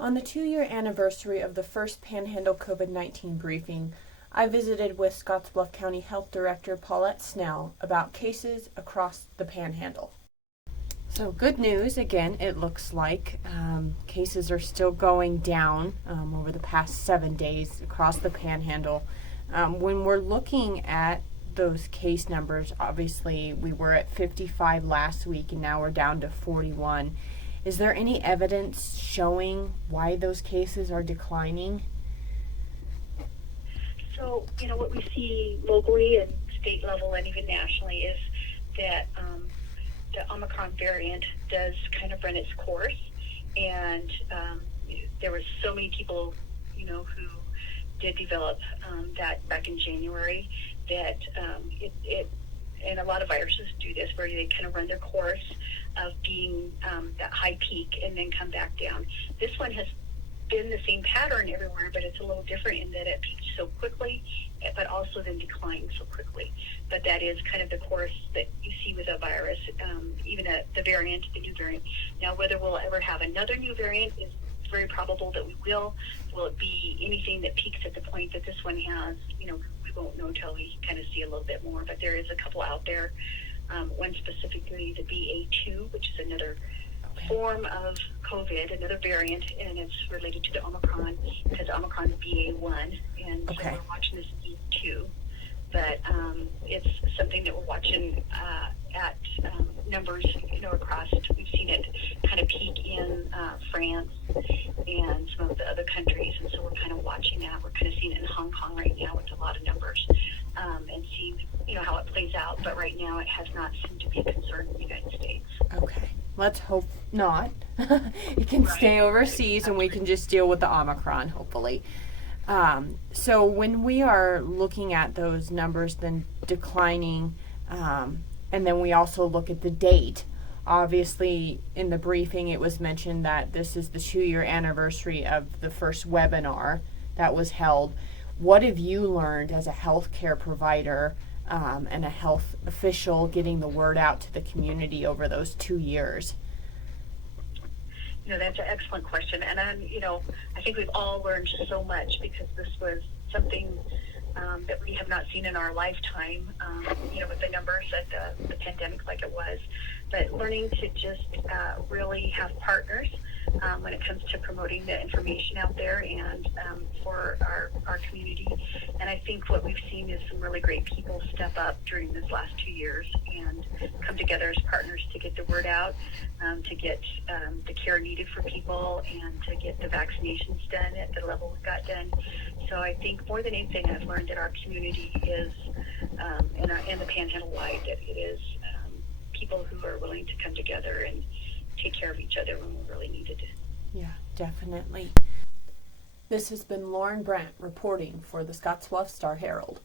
On the 2-year anniversary of the first Panhandle COVID-19 briefing, I visited with Scottsbluff County Health Director Paulette Snell about cases across the Panhandle. So good news, again, it looks like cases are still going down over the past 7 days across the Panhandle. When we're looking at those case numbers, obviously we were at 55 last week and now we're down to 41. Is there any evidence showing why those cases are declining? So, what we see locally and state level and even nationally is that the Omicron variant does kind of run its course. And there was so many people, who did develop that back in January that and a lot of viruses do this, where they kind of run their course of being that high peak and then come back down. This one has been the same pattern everywhere, but it's a little different in that it peaked so quickly, but also then declined so quickly. But that is kind of the course that you see with a virus, even the variant, the new variant. Now, whether we'll ever have another new variant is very probable that we will. Will it be anything that peaks at the point that this one has? We won't know until we kind of see a little bit more, but there is a couple out there. One specifically, the BA2, which is another form of COVID, another variant, and it's related to the Omicron because Omicron is BA1, and so we're watching this BA2. But it's something that we're watching at numbers, across. We've seen it kind of peak in France and some of the other countries, and so we're kind of watching that. We're kind of seeing it in Hong Kong right now with a lot of numbers, and seeing how it plays out. But right now, it has not seemed to be a concern in the United States. Okay, let's hope not. It can stay overseas, and we can just deal with the Omicron, hopefully. So when we are looking at those numbers then declining, and then we also look at the date, obviously in the briefing it was mentioned that this is the 2-year anniversary of the first webinar that was held. What have you learned as a healthcare provider and a health official getting the word out to the community over those 2 years? That's an excellent question. And I think we've all learned so much because this was something that we have not seen in our lifetime, with the numbers of the pandemic like it was. But learning to just really have partners when it comes to promoting the information out there and for our community. And I think what we've seen is some really great people step up during this last 2 years and come together as partners to get the word out, to get the care needed for people, and to get the vaccinations done at the level it got done. So I think more than anything, I've learned that our community is, in the Panhandle wide, that it is people who are willing to come together and take care of each other when we really needed it. Yeah, definitely. This has been Lauren Brandt reporting for the Scottsbluff Star-Herald.